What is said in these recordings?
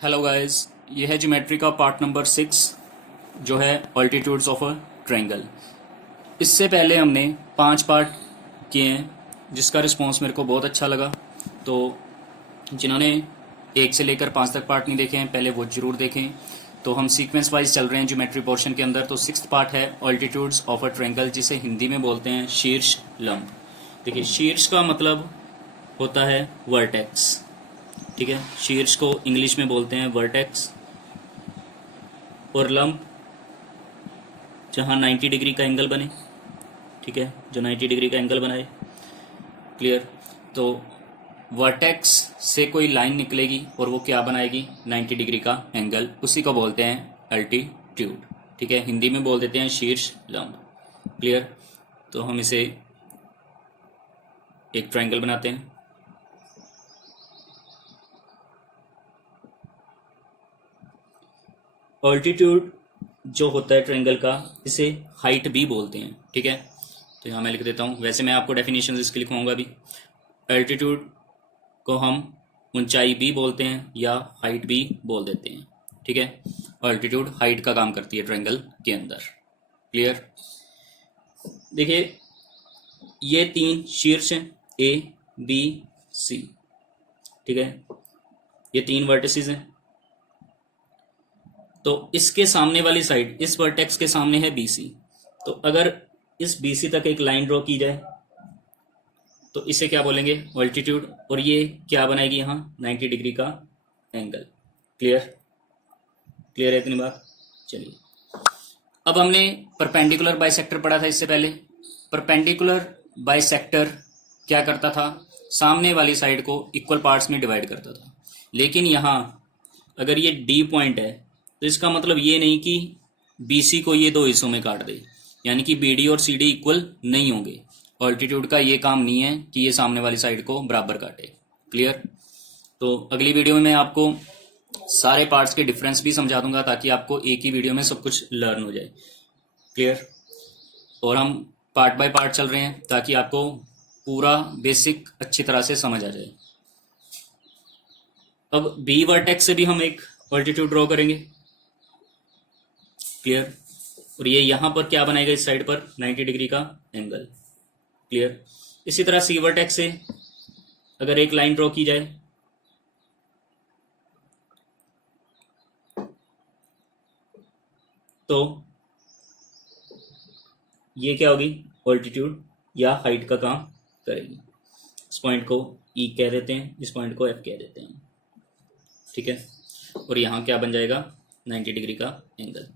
Hello guys, ये है geometry का पार्ट नंबर 6 जो है ऑल्टीट्यूड्स ऑफ अ ट्रायंगल। इससे पहले हमने 5 पार्ट किए हैं जिसका रिस्पांस मेरे को बहुत अच्छा लगा। तो जिन्होंने 1 से लेकर 5 तक पार्ट नहीं देखे हैं पहले वो ज़रूर देखें। तो हम सीक्वेंस वाइज चल रहे हैं ज्योमेट्री पोर्शन के अंदर। तो 6th पार्ट है ऑल्टीट्यूड्स ऑफ अ ट्रायंगल, जिसे हिंदी में बोलते हैं शीर्ष लंब। देखिए, शीर्ष का मतलब होता है वर्टेक्स, ठीक है। शीर्ष को इंग्लिश में बोलते हैं वर्टेक्स, और लंब जहाँ 90 डिग्री का एंगल बने, ठीक है, जो 90 डिग्री का एंगल बनाए। क्लियर। तो वर्टेक्स से कोई लाइन निकलेगी और वो क्या बनाएगी, 90 डिग्री का एंगल, उसी को बोलते हैं अल्टीट्यूड, ठीक है। हिंदी में बोल देते हैं शीर्ष लंब। क्लियर। तो हम इसे एक ट्रायंगल बनाते हैं। ऑल्टीट्यूड जो होता है ट्रायंगल का, इसे हाइट भी बोलते हैं, ठीक है। तो यहाँ मैं लिख देता हूँ, वैसे मैं आपको डेफिनेशन इसकी लिखवाऊंगा भी। अल्टीट्यूड को हम ऊंचाई भी बोलते हैं या हाइट भी बोल देते हैं, ठीक है। ऑल्टीट्यूड हाइट का काम करती है ट्रायंगल के अंदर। क्लियर। देखिए, ये 3 शीर्ष हैं, ए बी सी, ठीक है। ये 3 वर्टिसेस हैं। तो इसके सामने वाली साइड, इस वर्टेक्स के सामने है BC। तो अगर इस BC तक एक लाइन ड्रॉ की जाए तो इसे क्या बोलेंगे, ऑल्टीट्यूड। और ये क्या बनाएगी यहाँ, 90 डिग्री का एंगल। क्लियर। क्लियर है इतनी बात। चलिए, अब हमने परपेंडिकुलर बाइसेक्टर पढ़ा था इससे पहले। परपेंडिकुलर बाइसेक्टर क्या करता था, सामने वाली साइड को इक्वल पार्ट्स में डिवाइड करता था। लेकिन यहाँ अगर ये D पॉइंट है तो इसका मतलब ये नहीं कि BC को ये 2 हिस्सों में काट दे, यानी कि BD और CD इक्वल नहीं होंगे। ऑल्टीट्यूड का ये काम नहीं है कि ये सामने वाली साइड को बराबर काटे। क्लियर। तो अगली वीडियो में मैं आपको सारे पार्ट्स के डिफरेंस भी समझा दूंगा ताकि आपको एक ही वीडियो में सब कुछ लर्न हो जाए। क्लियर। और हम पार्ट बाय पार्ट चल रहे हैं ताकि आपको पूरा बेसिक अच्छी तरह से समझ आ जाए। अब B वर्टेक्स से भी हम एक ऑल्टीट्यूड ड्रॉ करेंगे। क्लियर। और ये यहां पर क्या बनाएगा, इस साइड पर 90 डिग्री का एंगल। क्लियर। इसी तरह C वर्टेक्स से अगर एक लाइन ड्रॉ की जाए तो ये क्या होगी, ऑल्टीट्यूड या हाइट का काम करेगी। इस पॉइंट को E कह देते हैं, इस पॉइंट को F कह देते हैं, ठीक है। और यहाँ क्या बन जाएगा, 90 डिग्री का एंगल।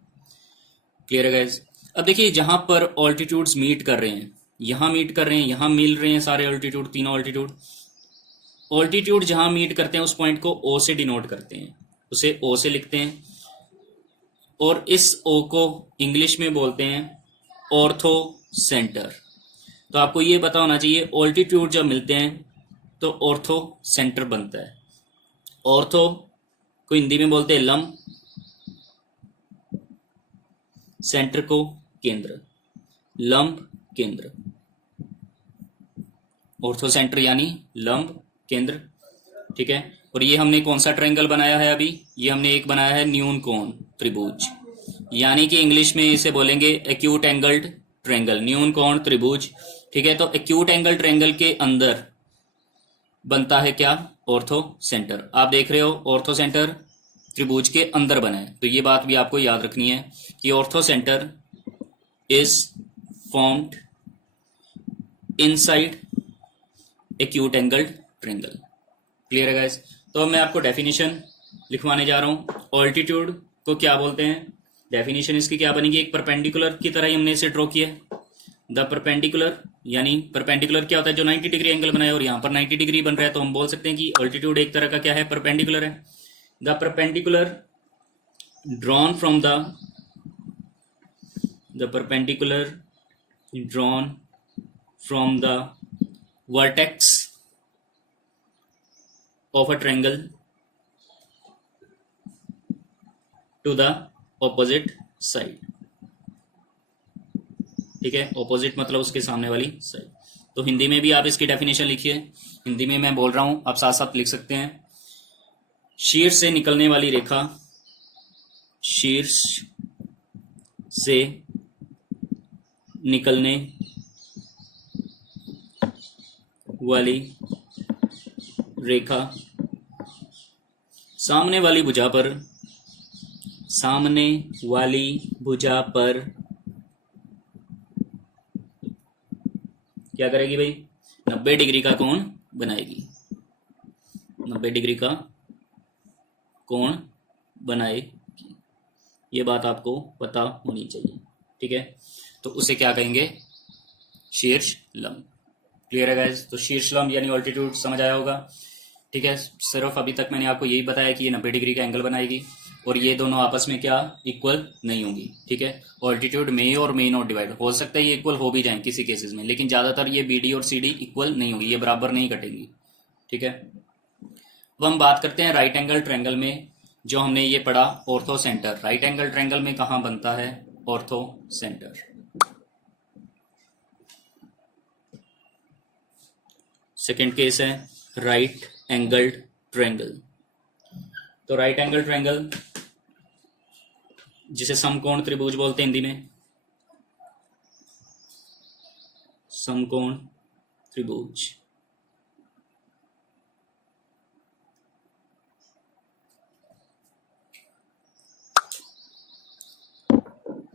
क्लियर है गाइस। अब देखिए, जहां पर ऑल्टीट्यूड्स मीट कर रहे हैं, यहाँ मीट कर रहे हैं, यहाँ मिल रहे हैं सारे ऑल्टीट्यूड, तीनों ऑल्टीट्यूड। ऑल्टीट्यूड जहां मीट करते हैं उस पॉइंट को O से डिनोट करते हैं, उसे O से लिखते हैं। और इस O को इंग्लिश में बोलते हैं ऑर्थो सेंटर। तो आपको ये पता होना चाहिए, ऑल्टीट्यूड जब मिलते हैं तो ऑर्थो सेंटर बनता है। ऑर्थो को हिंदी में बोलते हैं लंब, सेंटर को केंद्र, लंब केंद्र। ऑर्थो सेंटर यानी लंब केंद्र, ठीक है। और ये हमने कौन सा ट्रायंगल बनाया है अभी, ये हमने एक बनाया है न्यून कोण त्रिभुज, यानी कि इंग्लिश में इसे बोलेंगे एक्यूट एंगल्ड ट्रायंगल, न्यून कोण त्रिभुज, ठीक है। तो एक्यूट एंगल ट्रायंगल के अंदर बनता है क्या, ऑर्थो सेंटर। आप देख रहे हो ऑर्थो सेंटर त्रिभुज के अंदर बना है। तो ये बात भी आपको याद रखनी है कि ortho centre is formed inside acute angled triangle. Clear है गाइस। तो अब मैं आपको डेफिनेशन लिखवाने जा रहा हूं। ऑल्टीट्यूड को क्या बोलते हैं, डेफिनेशन इसकी क्या बनेगी, एक परपेंडिकुलर की तरह ही हमने इसे ड्रॉ किया है। द परपेंडिकुलर, यानी परपेंडिकुलर क्या होता है, जो 90 डिग्री एंगल बनाया और यहाँ पर 90 डिग्री बन रहा है, तो हम बोल सकते हैं कि ऑल्टीट्यूड एक तरह का क्या है, परपेंडिकुलर है। The perpendicular drawn from the perpendicular drawn from the vertex of a triangle to the opposite side, ठीक है। ऑपोजिट मतलब उसके सामने वाली साइड। तो हिंदी में भी आप इसकी डेफिनेशन लिखिए, हिंदी में मैं बोल रहा हूं, आप साथ साथ लिख सकते हैं। शीर्ष से निकलने वाली रेखा, शीर्ष से निकलने वाली रेखा सामने वाली भुजा पर, सामने वाली भुजा पर क्या करेगी भाई? 90 डिग्री का कोण बनाएगी। 90 डिग्री का कोण बनाएगी। ये बात आपको पता होनी चाहिए, ठीक है। तो उसे क्या कहेंगे? शीर्ष लंब। क्लियर है गाइस? तो शीर्ष लंब यानी ऑल्टीट्यूड समझ आया होगा, ठीक है। सिर्फ अभी तक मैंने आपको यही बताया कि ये 90 डिग्री का एंगल बनाएगी और ये दोनों आपस में क्या इक्वल नहीं होंगी, ठीक है। ऑल्टीट्यूड में और मे नॉट डिवाइड हो सकता है ये इक्वल हो भी जाए किसी केसेस में, लेकिन ज्यादातर ये बी डी और सी डी इक्वल नहीं होगी, ये बराबर नहीं कटेंगी, ठीक है। अब हम बात करते हैं राइट एंगल ट्रायंगल में, जो हमने ये पढ़ा ortho centre. Right angle triangle में कहाँ बनता है? Ortho centre. सेकेंड केस है राइट एंगल ट्रायंगल। तो राइट एंगल ट्रायंगल जिसे समकोण त्रिभुज बोलते हैं हिंदी में, समकोण त्रिभुज।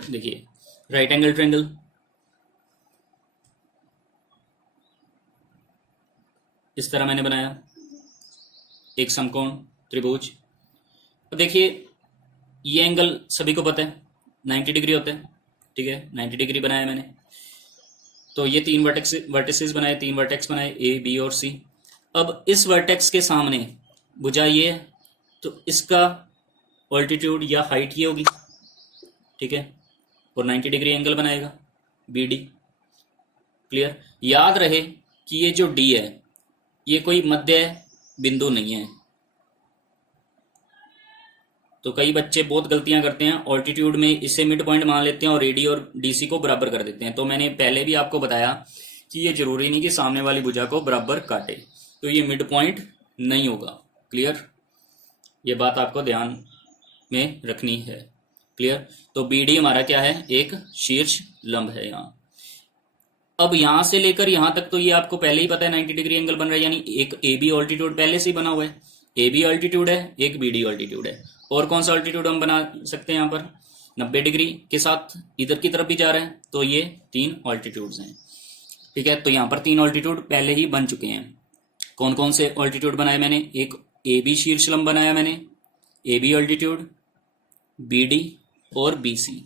देखिए राइट एंगल ट्रायंगल इस तरह मैंने बनाया एक समकोण त्रिभुज। तो देखिए ये एंगल सभी को पता है 90 डिग्री होता है, ठीक है। 90 डिग्री बनाया मैंने। तो ये तीन वर्टिसेस बनाए, तीन वर्टेक्स बनाए, ए बी और सी। अब इस वर्टेक्स के सामने भुजा ये है, तो इसका ऑल्टीट्यूड या हाइट ये होगी, ठीक है, और 90 डिग्री एंगल बनाएगा बी डी। क्लियर? याद रहे कि ये जो डी है ये कोई मध्य बिंदु नहीं है। तो कई बच्चे बहुत गलतियां करते हैं, ऑल्टीट्यूड में इसे मिड पॉइंट मान लेते हैं और एडी और डीसी को बराबर कर देते हैं। तो मैंने पहले भी आपको बताया कि ये जरूरी नहीं कि सामने वाली भुजा को बराबर काटे, तो ये मिड पॉइंट नहीं होगा। क्लियर? ये बात आपको ध्यान में रखनी है। क्लियर? तो बीडी हमारा क्या है? एक शीर्ष लंब है यहाँ। अब यहां से लेकर यहां तक तो ये आपको पहले ही पता है 90 डिग्री एंगल बन रहा है, यानी एक ए बी ऑल्टीट्यूड पहले से ही बना हुआ है। ए बी ऑल्टीट्यूड है, एक बी डी ऑल्टीट्यूड है। और कौन सा ऑल्टीट्यूड हम बना सकते हैं यहाँ पर? 90 डिग्री के साथ इधर की तरफ भी जा रहे हैं, तो ये तीन ऑल्टीट्यूड्स हैं, ठीक है। तो यहाँ पर तीन ऑल्टीट्यूड पहले ही बन चुके हैं। कौन कौन से ऑल्टीट्यूड बनाए मैंने? एक ए बी शीर्ष लंब बनाया मैंने, A B altitude, B D और बी सी।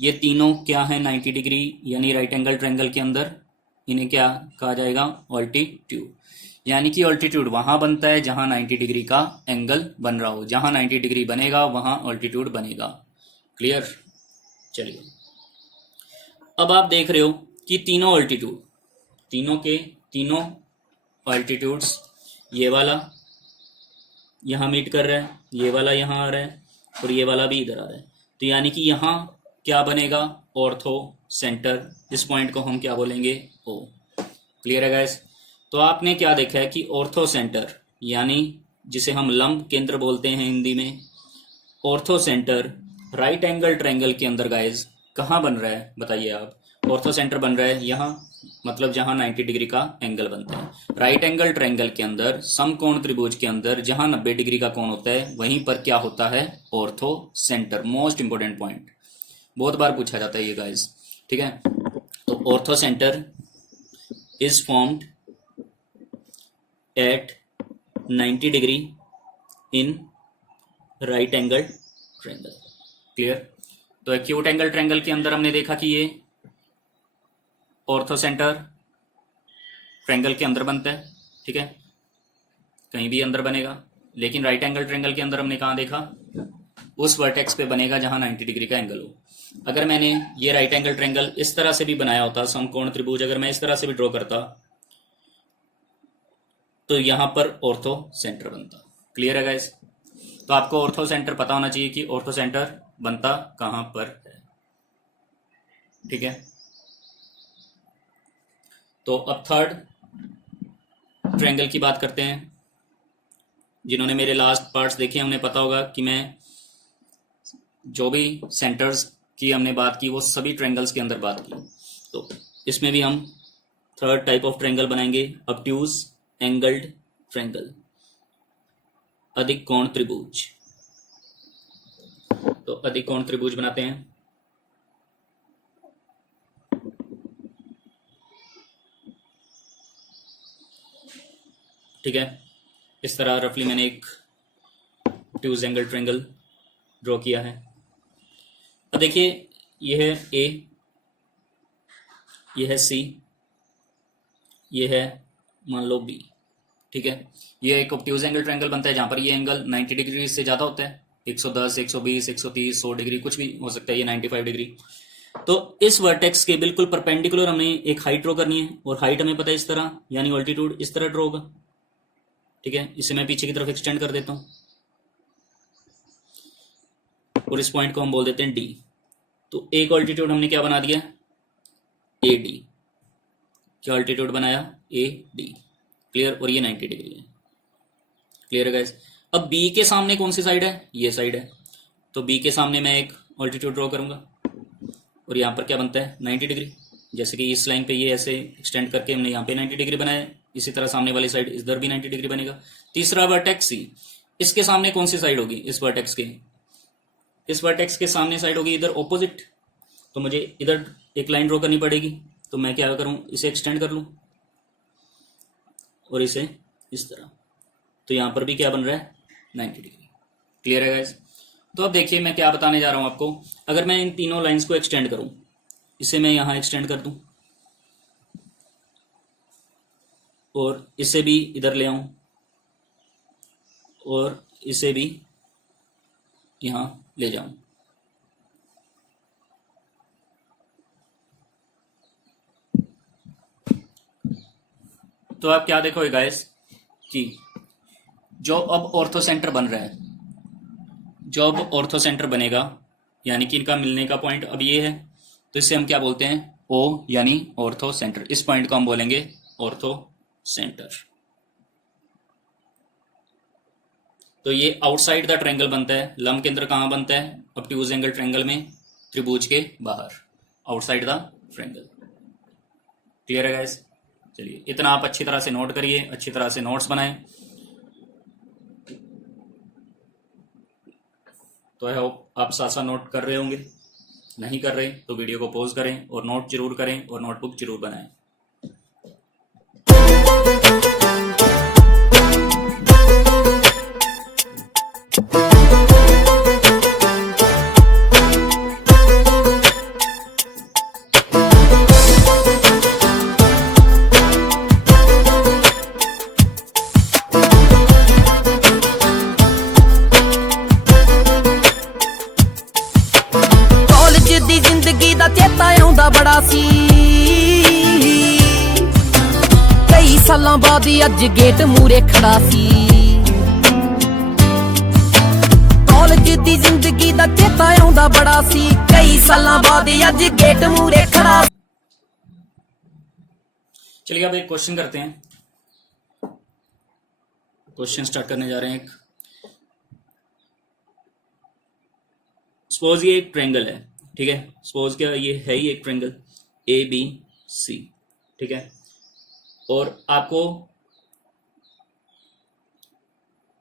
ये तीनों क्या है? 90 डिग्री, यानी राइट एंगल ट्रायंगल के अंदर इन्हें क्या कहा जाएगा? ऑल्टीट्यूड। यानी कि ऑल्टीट्यूड वहां बनता है जहां 90 डिग्री का एंगल बन रहा हो। जहां 90 डिग्री बनेगा वहां ऑल्टीट्यूड बनेगा। क्लियर? चलिए अब आप देख रहे हो कि तीनों ऑल्टीट्यूड, तीनों के तीनों ऑल्टीट्यूड्स, ये वाला यहां मीट कर रहा है, ये वाला यहां आ रहा है और ये वाला भी इधर आ रहा है। तो यानी कि यहां क्या बनेगा? Ortho centre. इस पॉइंट को हम क्या बोलेंगे? ओ। क्लियर है गाइस? तो आपने क्या देखा है कि ऑर्थो सेंटर, यानी जिसे हम लंब केंद्र बोलते हैं हिंदी में, ortho centre right angle triangle के अंदर गाइस कहाँ बन रहा है? बताइए आप। ऑर्थो सेंटर बन रहा है यहाँ, मतलब जहां 90 डिग्री का एंगल बनता है। राइट एंगल ट्रायंगल के अंदर, समकोण त्रिभुज के अंदर जहां 90 डिग्री का कोण होता है, वहीं पर क्या होता है? Ortho centre. Most important point, बहुत बार पूछा जाता है ये गाइस, ठीक है। तो ortho centre is formed at 90 degree in right angle triangle. Clear? तो एक्यूट एंगल ट्रायंगल के अंदर हमने देखा कि ये ऑर्थो सेंटर ट्रायंगल के अंदर बनता है, ठीक है, कहीं भी अंदर बनेगा। लेकिन राइट एंगल ट्रायंगल के अंदर हमने कहाँ देखा? उस वर्टेक्स पे बनेगा जहां 90 डिग्री का एंगल हो। अगर मैंने ये राइट एंगल ट्रायंगल इस तरह से भी बनाया होता, समकोण त्रिभुज अगर मैं इस तरह से भी ड्रॉ करता, तो यहां पर ऑर्थो सेंटर बनता। क्लियर है गाइस? तो आपको ऑर्थो सेंटर पता होना चाहिए कि ऑर्थो सेंटर बनता कहां पर है, ठीक है। तो अब थर्ड ट्रायंगल की बात करते हैं, जिन्होंने मेरे लास्ट पार्ट्स देखे हैं उन्हें पता होगा कि मैं जो भी सेंटर्स की हमने बात की वो सभी ट्रायंगल्स के अंदर बात की। तो इसमें भी हम थर्ड टाइप ऑफ ट्रायंगल बनाएंगे, ऑब्ट्यूज एंगल्ड ट्रायंगल, अधिक कोण त्रिभुज। तो अधिक कोण त्रिभुज बनाते हैं। ठीक है, इस तरह रफली मैंने एक ऑब्ट्यूज एंगल ट्रायंगल ड्रॉ किया है। अब देखिए, ये है ए, ये है सी, ये है मान लो बी। ठीक है, ये एक ऑब्ट्यूज एंगल ट्रायंगल बनता है जहां पर ये एंगल 90 डिग्री से ज़्यादा होता है, 110, 120, 130, 100 डिग्री, कुछ भी हो सकता है, ये 95 डिग्री। तो इस वर्टेक्स के बिल्कुल परपेंडिकुलर हमें एक हाइट ड्रॉ करनी है, और हाइट हमें पता है इस तरह, यानी ऑल्टीट्यूड इस तरह ड्रॉ होगा। ठीक है, इसे मैं पीछे की तरफ एक्सटेंड कर देता हूँ और इस पॉइंट को हम बोल देते हैं डी। तो एक ऑल्टीट्यूड हमने क्या बना दिया, ए डी। क्या ऑल्टीट्यूड बनाया, ए डी। क्लियर, और ये 90 डिग्री है। क्लियर है गाइस। अब बी के सामने कौन सी साइड है, ये साइड है। तो बी के सामने मैं एक ऑल्टीट्यूड ड्रॉ करूंगा और यहाँ पर क्या बनता है, 90 डिग्री। जैसे कि इस लाइन पे ये ऐसे एक्सटेंड करके हमने यहाँ पे 90 डिग्री बनाया, इसी तरह सामने वाली साइड इधर भी 90 डिग्री बनेगा। तीसरा वर्टेक्स सी, इसके सामने कौन सी साइड होगी, इस वर्टेक्स के, इस वर्टेक्स के सामने साइड होगी इधर ऑपोजिट। तो मुझे इधर एक लाइन ड्रॉ करनी पड़ेगी। तो मैं क्या करूं, इसे एक्सटेंड कर लूं और इसे इस तरह। तो यहां पर भी क्या बन रहा है, 90 डिग्री। क्लियर है गाइस। तो अब देखिए मैं क्या बताने जा रहा हूं आपको। अगर मैं इन तीनों लाइंस को एक्सटेंड करूं, इसे मैं यहां एक्सटेंड कर दूं और इसे भी इधर ले आऊं और इसे भी यहां ले जाऊं, तो आप क्या देखोगे गाइस कि जो अब ऑर्थो सेंटर बन रहा है, जो अब ऑर्थो सेंटर बनेगा, यानी कि इनका मिलने का पॉइंट अब ये है, तो इसे हम क्या बोलते हैं, ओ, यानी ऑर्थो सेंटर। इस पॉइंट को हम बोलेंगे ऑर्थो सेंटर। तो ये आउटसाइड द ट्रायंगल बनता है। लंब केंद्र कहाँ बनता है, ऑब्ट्यूज एंगल ट्रायंगल में, त्रिभुज के बाहर, आउटसाइड द ट्रायंगल। क्लियर है गाइस। चलिए, इतना आप अच्छी तरह से नोट करिए, अच्छी तरह से नोट्स बनाएं। तो आई होप आप साथ साथ नोट कर रहे होंगे। नहीं कर रहे तो वीडियो को पॉज करें और नोट जरूर करें और नोटबुक जरूर बनाएं। बड़ा सी कई सालों बाद अज गेट मूरे खड़ा सी। कॉलेज दी जिंदगी दा चेता आउंदा बड़ा सी, कई सालों बाद अज गेट मूरे खड़ा। चलिए अब एक क्वेश्चन करते हैं। क्वेश्चन स्टार्ट करने जा रहे हैं। सपोज ये एक ट्रायंगल है, ठीक है। सपोज क्या ये है ही एक ट्रायंगल ए बी सी, ठीक है। और आपको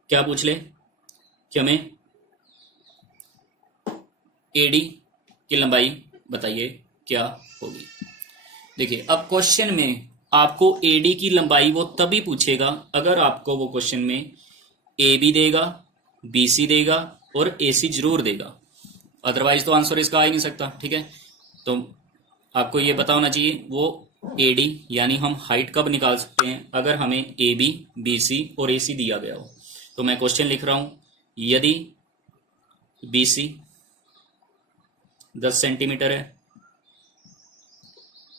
क्या पूछ ले कि हमें एडी की लंबाई बताइए क्या होगी। देखिए, अब क्वेश्चन में आपको एडी की लंबाई वो तभी पूछेगा अगर आपको वो क्वेश्चन में ए बी देगा, बी सी देगा और ए सी जरूर देगा, अदरवाइज तो आंसर इसका आ ही नहीं सकता। ठीक है, तो आपको ये पता होना चाहिए वो एडी यानी हम हाइट कब निकाल सकते हैं, अगर हमें ए बी, बी सी और ए सी दिया गया हो। तो मैं क्वेश्चन लिख रहा हूं, यदि बी सी 10 सेंटीमीटर है,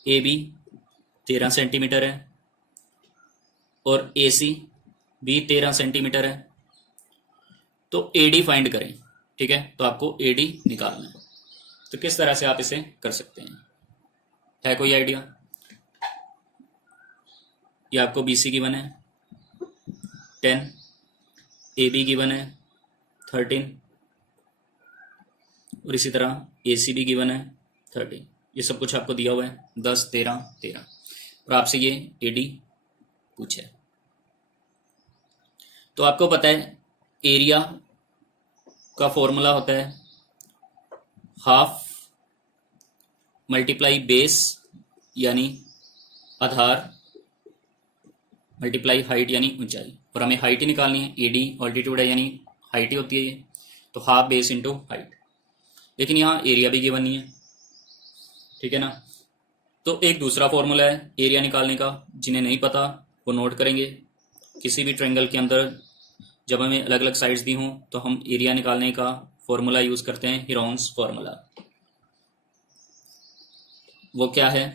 ए बी 13 सेंटीमीटर है और ए सी भी 13 सेंटीमीटर है, तो एडी फाइंड करें। ठीक है, तो आपको एडी निकालना है। तो किस तरह से आप इसे कर सकते हैं, है कोई आइडिया? ये आपको बीसी की बने 10, ए बी गिवन है 13 और इसी तरह ए सी भी गिवन है 13। ये सब कुछ आपको दिया हुआ है 10 13 13 और आपसे ये ए डी पूछा है। तो आपको पता है एरिया का फॉर्मूला होता है हाफ मल्टीप्लाई बेस यानी आधार मल्टीप्लाई हाइट यानी ऊंचाई, और हमें हाइट ही निकालनी है। एडी ऑल्टीट्यूड है यानी हाइट ही होती है ये, तो हाफ बेस इंटू हाइट। लेकिन यहाँ एरिया भी गिवन नहीं है, ठीक है ना। तो एक दूसरा फॉर्मूला है एरिया निकालने का, जिन्हें नहीं पता वो नोट करेंगे। किसी भी ट्रायंगल के अंदर जब हमें अलग अलग साइड्स दी हों तो हम एरिया निकालने का फॉर्मूला यूज करते हैं, हीरोन्स फॉर्मूला। वो क्या है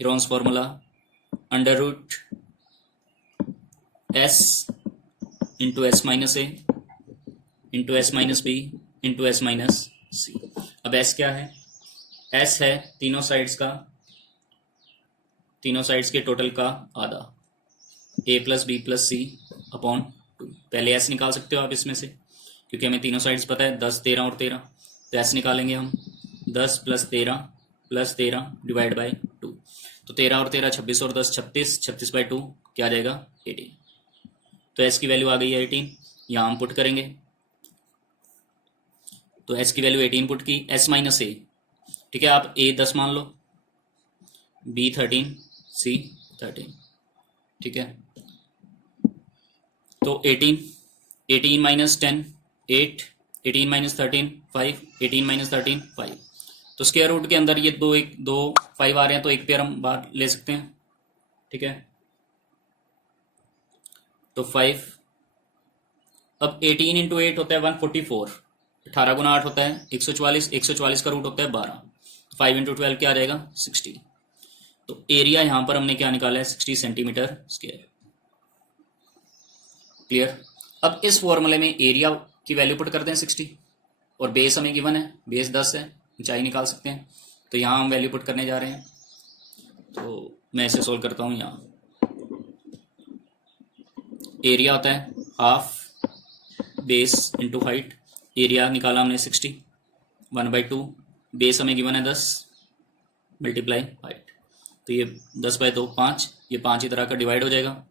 Heron's formula? Under root S into S minus A into S minus B into S minus C. अब एस क्या है? एस है तीनों साइड्स के टोटल का आधा, ए प्लस बी प्लस सी अपॉन 2। पहले एस निकाल सकते हो आप इसमें से, क्योंकि हमें तीनों साइड्स पता है 10 13 और 13। तो एस निकालेंगे हम 10 प्लस 13 डिवाइड बाई 2। तो 13 और 13 26 और 10 36, 36 बाई 2 क्या आ जाएगा 18। तो एस की वैल्यू आ गई है 18, यहाँ हम पुट करेंगे। तो एस की वैल्यू 18 पुट की, एस माइनस ए, ठीक है, आप ए 10 मान लो, बी 13 सी 13, ठीक है। तो 18 माइनस 10 8, 18 माइनस 13 5, 18 माइनस 13 5। तो स्क्वायर रूट के अंदर ये दो 5 आ रहे हैं, तो एक पेयर हम बाहर ले सकते हैं, ठीक है। तो 5, अब 18 इंटू 8 होता है 144, 18 गुना 8 होता है 144, 144 का रूट होता है 12, 5 इंटू 12 क्या आ जाएगा 60। तो एरिया यहां पर हमने क्या निकाला है 60 सेंटीमीटर स्क्वायर। क्लियर? अब इस फॉर्मूले में एरिया की वैल्यू पुट करते हैं 60 और बेस हमें गिवन है, बेस 10 है, ऊंचाई निकाल सकते हैं। तो यहाँ हम वैल्यू पुट करने जा रहे हैं, तो मैं इसे सोल्व करता हूँ। यहाँ एरिया होता है half base into height, area निकाला हमने 60 1/2, बेस हमें गिवन है 10 मल्टीप्लाई हाइट। तो ये 10/2 5, ये 5 ही तरह का डिवाइड हो जाएगा,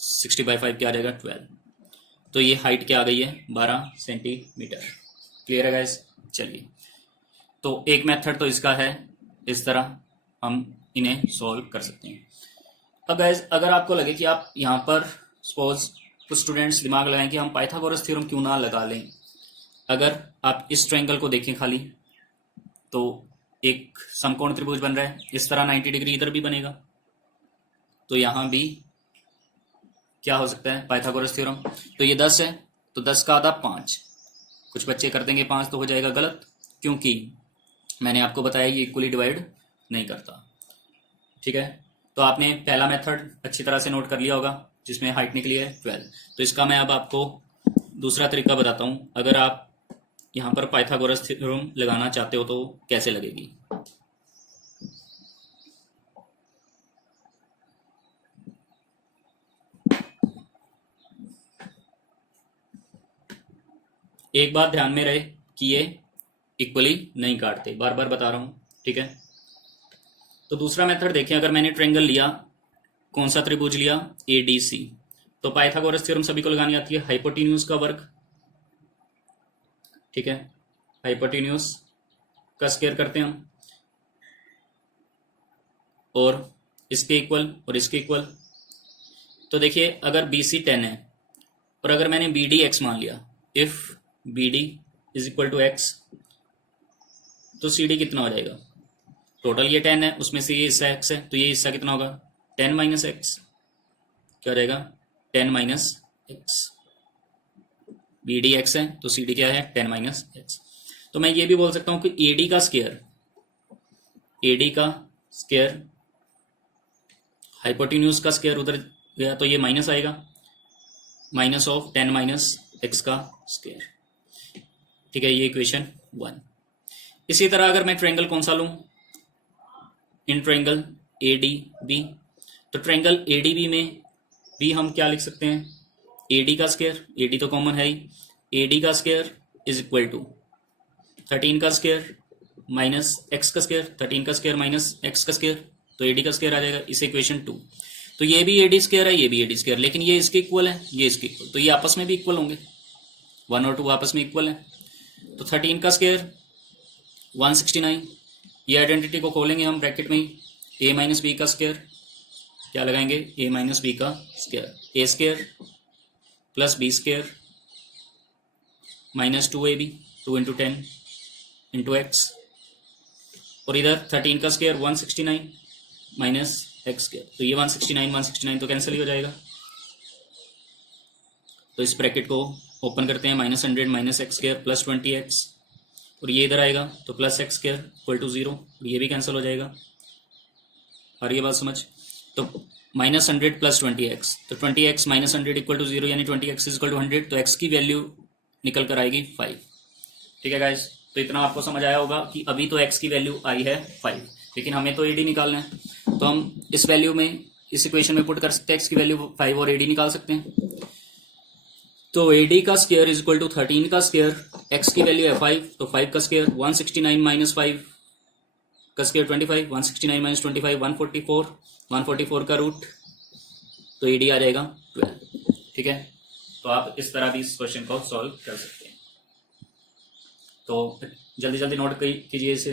60/5 क्या आ जाएगा 12। तो ये हाइट क्या आ गई है 12 सेंटीमीटर। क्लियर है गाइस? चलिए, तो एक मेथड तो इसका है, इस तरह हम इन्हें सॉल्व कर सकते हैं। अब गाइस अगर आपको लगे कि आप यहाँ पर सपोज कुछ स्टूडेंट्स दिमाग लगाएं कि हम पाइथागोरस थ्योरम क्यों ना लगा लें। अगर आप इस ट्रायंगल को देखें खाली, तो एक समकोण त्रिभुज बन रहा है, इस तरह 90 डिग्री इधर भी बनेगा, तो यहाँ भी क्या हो सकता है पाइथागोरस थ्योरम। तो ये 10 है, तो 10 का आधा 5, कुछ बच्चे कर देंगे 5, तो हो जाएगा गलत, क्योंकि मैंने आपको बताया ये इक्वली डिवाइड नहीं करता, ठीक है। तो आपने पहला मेथड अच्छी तरह से नोट कर लिया होगा, जिसमें हाइट निकली है 12। तो इसका मैं अब आपको दूसरा तरीका बताता हूँ। अगर आप यहाँ पर पाइथागोरस थ्योरम लगाना चाहते हो तो कैसे लगेगी। एक बात ध्यान में रहे कि ये इक्वली नहीं काटते, बार बार बता रहा हूँ, ठीक है। तो दूसरा मेथड देखें, अगर मैंने ट्रायंगल लिया, कौन सा त्रिभुज लिया ADC, तो पाइथागोरस थ्योरम सभी को लगानी आती है, हाइपोटेन्यूज का वर्ग, ठीक है, हाइपोटेन्यूज का स्क्वायर करते हैं हम, और इसके इक्वल और इसके इक्वल। तो देखिए अगर BC 10 है और अगर मैंने BD x मान लिया, if BD is equal to x, तो CD कितना हो जाएगा? टोटल ये 10 है, उसमें से ये हिस्सा x है, तो ये हिस्सा कितना होगा 10 माइनस एक्स, क्या हो जाएगा 10 माइनस एक्स। BD x है तो CD क्या है 10 माइनस एक्स। तो मैं ये भी बोल सकता हूं कि AD का स्क्वायर हाइपोटेन्यूज का स्क्वायर उधर गया, तो ये माइनस आएगा, माइनस ऑफ 10 माइनस एक्स का स्क्वायर, ठीक है। ये इक्वेशन 1। इसी तरह अगर मैं ट्रायंगल कौन सा लूं, इन ट्रायंगल ADB, तो ट्रायंगल ADB में भी हम क्या लिख सकते हैं, AD का स्क्वायर, AD तो कॉमन है ही, AD का स्क्वायर इज इक्वल टू 13 का स्क्वायर माइनस एक्स का स्क्वायर, 13 का स्क्वायर माइनस एक्स का स्क्वायर, तो AD का स्क्वायर आ जाएगा। इस इक्वेशन 2। तो ये भी AD स्क्वायर है, ये भी AD स्क्वायर, लेकिन ये इसके इक्वल है, ये इसके इक्वल, तो ये आपस में भी इक्वल होंगे, 1 और 2 आपस में इक्वल है। तो 13 का स्क्वायर 169, ये आइडेंटिटी को खोलेंगे हम ब्रैकेट में ही, a माइनस बी का स्क्वायर, क्या लगाएंगे, a माइनस बी का square, a square plus B square minus 2ab, 2 into 10 into X, और इधर 13 का स्क्वायर 169 माइनस एक्स स्क्वायर, तो ये 169 तो कैंसिल ही हो जाएगा। तो इस ब्रैकेट को ओपन करते हैं, -100 minus x square plus 20x, और ये इधर आएगा तो plus X square equal to 0, और ये भी कैंसिल हो जाएगा। और ये बात समझ, तो -100 प्लस 20x, तो 20x माइनस 100 इक्वल टू 0, यानी 20x इक्वल टू 100, तो x की वैल्यू निकल कर आएगी 5। ठीक है गाइस, तो इतना आपको समझ आया होगा कि अभी तो x की वैल्यू आई है 5, लेकिन हमें तो AD निकालना है, तो हम इस वैल्यू में, इस इक्वेशन में पुट कर सकते हैं x की वैल्यू 5 और AD निकाल सकते हैं। तो AD का स्क्वायर इज इक्वल टू 13 का स्क्वायर, x की वैल्यू है 5, तो 5 का स्क्वायर 169 माइनस 5 का स्क्वायर 25, 169 माइनस 25 144, 144 का रूट, तो AD आ जाएगा 12। ठीक है, तो आप इस तरह भी इस क्वेश्चन को सॉल्व कर सकते हैं। तो जल्दी जल्दी नोट कीजिए इसे।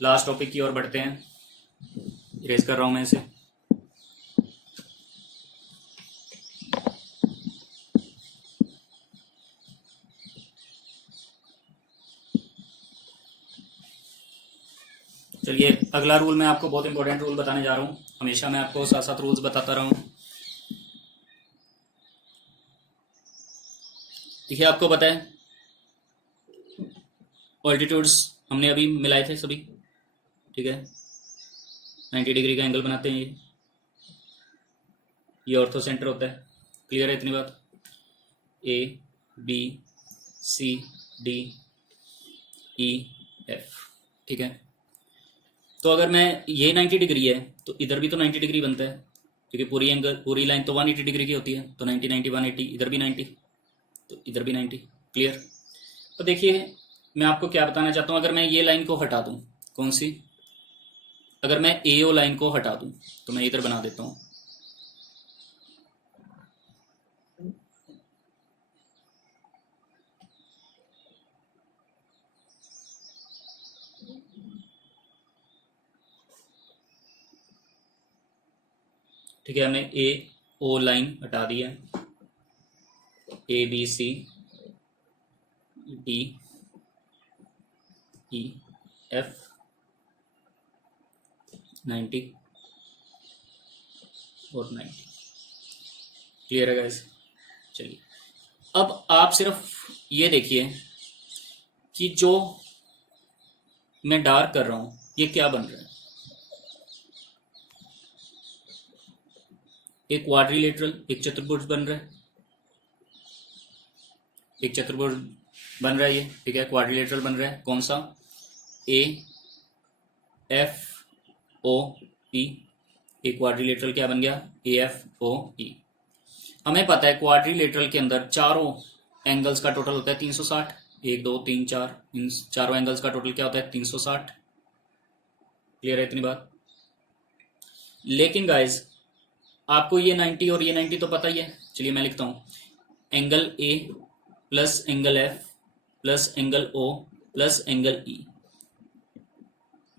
लास्ट टॉपिक की ओर बढ़ते हैं, इरेज कर रहा हूं मैं इसे। चलिए, अगला रूल मैं आपको बहुत इंपॉर्टेंट रूल बताने जा रहा हूं। हमेशा मैं आपको साथ साथ रूल्स बताता रहा हूं। देखिए, आपको पता है ऑल्टीट्यूड्स हमने अभी मिलाए थे सभी। ठीक है, 90 डिग्री का एंगल बनाते हैं ये ऑर्थो सेंटर होता है। क्लियर है इतनी बात? A B C D E F। ठीक है, तो अगर मैं ये 90 डिग्री है तो इधर भी तो 90 डिग्री बनता है, क्योंकि पूरी लाइन तो 180 डिग्री की होती है, तो 90 90 180, इधर भी 90, तो इधर भी 90। क्लियर? तो देखिए, मैं आपको क्या बताना चाहता हूँ, अगर मैं ये लाइन को हटा दूं, कौन सी, अगर मैं AO लाइन को हटा दूं, तो मैं इधर बना देता हूं, ठीक है, हमने AO लाइन हटा दिया, ABC D E F 90 और 90। क्लियर है गाइस? चलिए, अब आप सिर्फ ये देखिए कि जो मैं डार्क कर रहा हूं ये क्या बन रहा है। एक क्वाड्रिलेटरल, एक चतुर्भुज बन रहा है, एक चतुर्भुज बन रहा है ये। ठीक है, क्वाड्रिलेटरल बन रहा है, कौन सा, AFOE। एक क्वाड्रिलेटरल क्या बन गया, AFOE। हमें पता है क्वाड्रिलेटरल के अंदर चारों एंगल्स का टोटल होता है 360, 1 2 3 4, इन चारों एंगल्स का टोटल क्या होता है, 360। क्लियर है इतनी बात? लेकिन गाइज, आपको ये 90 और ये 90 तो पता ही है। चलिए मैं लिखता हूं, angle A plus angle F plus angle O plus angle E।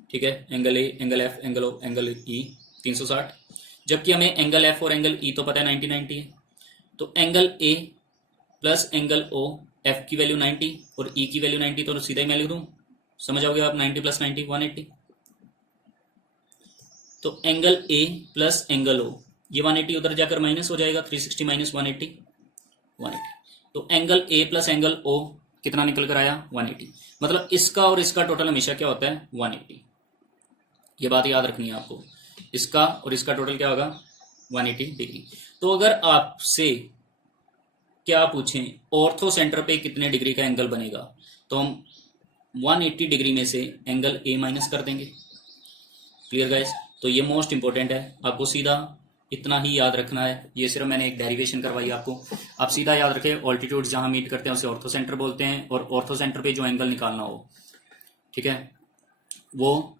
ठीक है, angle A, angle F, angle O, angle E 360, जबकि हमें एंगल F और एंगल E तो पता है 90 90 है। तो angle A plus angle O, F की वैल्यू 90 और E की वैल्यू 90, तो सीधा ही मैं लिख दूं, समझ आओगे आप, 90 प्लस 90 180। तो angle A plus angle O, ये 180 उधर जाकर माइनस हो जाएगा, 360 माइनस 180 180। तो angle A plus angle O कितना निकल कर आया, 180। मतलब इसका और इसका टोटल हमेशा क्या होता है, 180। ये बात याद रखनी है आपको, इसका और इसका टोटल क्या होगा, 180 डिग्री। तो अगर आपसे क्या पूछें ऑर्थो सेंटर पे कितने डिग्री का एंगल बनेगा, तो हम 180 डिग्री में से एंगल A माइनस कर देंगे। Clear guys? तो ये मोस्ट इंपॉर्टेंट है, आपको सीधा इतना ही याद रखना है। ये सिर्फ मैंने एक डेरिवेशन करवाई आपको। आप सीधा याद रखें, ऑल्टीट्यूड जहां मीट करते हैं उसे ऑर्थो सेंटर बोलते हैं, और ऑर्थो सेंटर पे जो एंगल निकालना हो, ठीक है, वो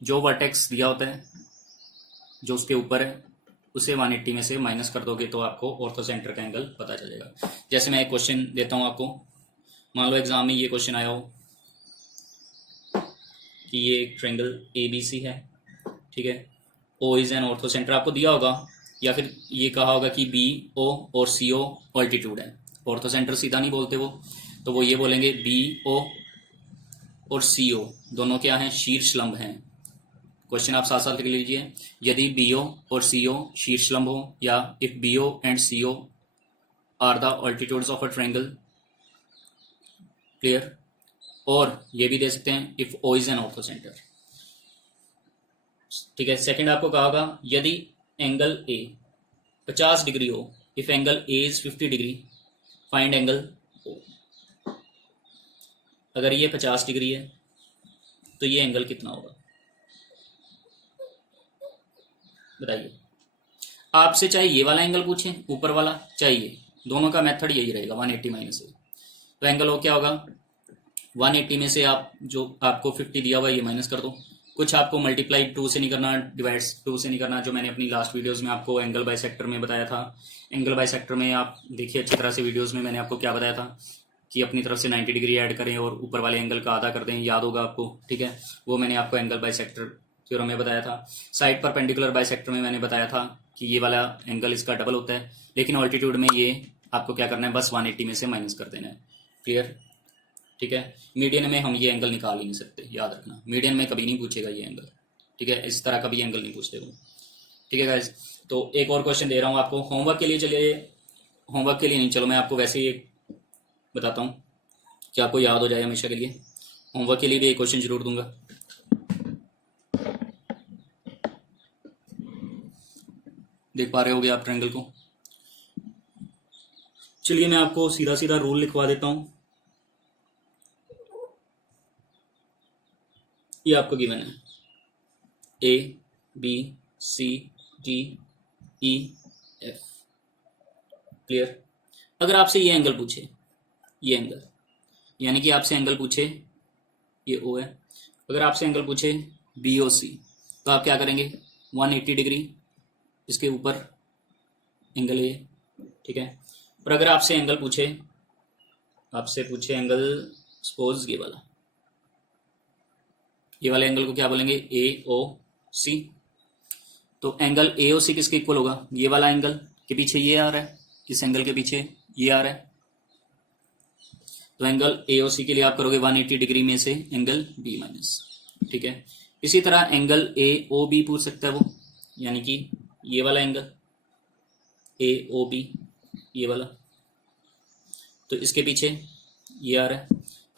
जो वर्टेक्स दिया होता है जो उसके ऊपर है उसे 180 में से माइनस कर दोगे तो आपको ऑर्थो सेंटर का एंगल पता चलेगा। जैसे मैं एक क्वेश्चन देता हूं आपको, मान लो एग्जाम में ये क्वेश्चन आया हो कि ये एक ट्रायंगल ABC है, ठीक है, O is an ortho centre आपको दिया होगा, या फिर ये कहा होगा कि BO और CO ऑल्टीट्यूड है। ऑर्थो सेंटर सीधा नहीं बोलते वो, तो वो ये बोलेंगे BO और CO दोनों क्या हैं, शीर्षलंब हैं। क्वेश्चन आप साथ साथ लिख लीजिए, यदि BO और CO शीर्षलंब हो, या if BO and CO are the altitudes of a triangle, clear. और ये भी दे सकते हैं if O is an orthocentre, ठीक है। सेकंड आपको कहा होगा यदि एंगल A 50 डिग्री हो, if angle A is 50 degree find angle O। अगर ये 50 डिग्री है तो ये एंगल कितना होगा, बताइए। आपसे चाहे ये वाला एंगल पूछें ऊपर वाला, चाहिए, दोनों का मेथड यही रहेगा 180 माइनस से। तो एंगल O क्या होगा, 180 में से आप जो आपको 50 दिया हुआ है ये माइनस कर दो। कुछ आपको मल्टीप्लाई 2 से नहीं करना, डिवाइड्स 2 से नहीं करना, जो मैंने अपनी लास्ट वीडियोस में आपको एंगल बाइसेक्टर में बताया था। एंगल बाइसेक्टर में आप देखिए अच्छी तरह से वीडियोस में मैंने आपको क्या बताया था कि अपनी तरफ से 90 डिग्री ऐड करें और ऊपर वाले एंगल का आधा कर दें, याद होगा आपको, ठीक है। वो मैंने आपको एंगल बाइसेक्टर थ्योरम में बताया था। साइड परपेंडिकुलर बाइसेक्टर में मैंने बताया था कि ये वाला एंगल इसका डबल होता है, लेकिन ऑल्टीट्यूड में ये आपको क्या करना है, बस 180 में से माइनस कर देना है, क्लियर, ठीक है। मीडियन में हम ये एंगल निकाल ही नहीं सकते, याद रखना, मीडियन में कभी नहीं पूछेगा ये एंगल, ठीक है, इस तरह कभी एंगल नहीं पूछते वो, ठीक है गाइस। तो एक और क्वेश्चन दे रहा हूँ आपको होमवर्क के लिए, चलिए होमवर्क के लिए नहीं, चलो मैं आपको वैसे ही एक बताता हूँ कि आपको याद हो जाए हमेशा के लिए। होमवर्क के लिए भी एक क्वेश्चन जरूर दूंगा। देख पा रहे होगे आप ट्रायंगल को। चलिए मैं आपको सीधा सीधा रूल लिखवा देता हूँ। ये आपको गिवन है ABCDEF, क्लियर। अगर आपसे ये एंगल पूछे, ये एंगल यानी कि आपसे एंगल पूछे ये O है, अगर आपसे एंगल पूछे BOC तो आप क्या करेंगे, 180 डिग्री इसके ऊपर एंगल A, ठीक है। और अगर आपसे एंगल पूछे, आपसे पूछे एंगल सपोज ये वाले एंगल को क्या बोलेंगे, AOC। तो एंगल AOC किसके इक्वल होगा, ये वाला एंगल के पीछे ये आ रहा है, इस एंगल के पीछे ये आ रहा है। तो एंगल AOC के लिए आप करोगे 180 डिग्री में से एंगल B माइनस, ठीक है। इसी तरह एंगल AOB पूछ सकता है वो, यानी कि ये वाला एंगल AOB, ये वाला, तो इसके पीछे ये आ रहा है,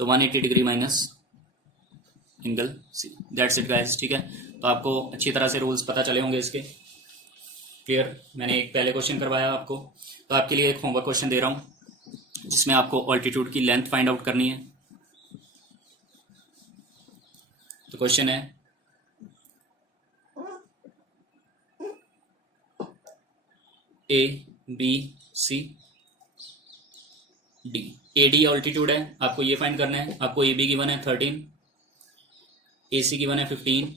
तो 180 degree minus angle C। That's it guys, ठीक है। तो आपको अच्छी तरह से रूल्स पता चले होंगे इसके, क्लियर। मैंने एक पहले क्वेश्चन करवाया आपको, तो आपके लिए एक होमवर्क क्वेश्चन दे रहा हूँ जिसमें आपको ऑल्टीट्यूड की लेंथ फाइंड आउट करनी है। तो क्वेश्चन है ABCD, AD ऑल्टीट्यूड है, आपको ये फाइंड करना है। आपको AB गिवन है 13, AC गिवन है 15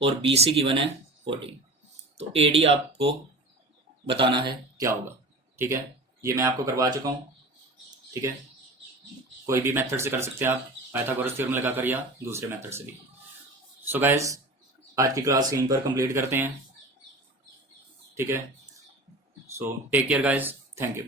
और BC गिवन है 14। तो AD आपको बताना है क्या होगा, ठीक है। ये मैं आपको करवा चुका हूँ, ठीक है। कोई भी मेथड से कर सकते हैं आप, पाइथागोरस थ्योरम लगाकर या दूसरे मेथड से भी। सो गाइस आज की क्लास यहीं पर कंप्लीट करते हैं, ठीक है। So take care guys, thank you.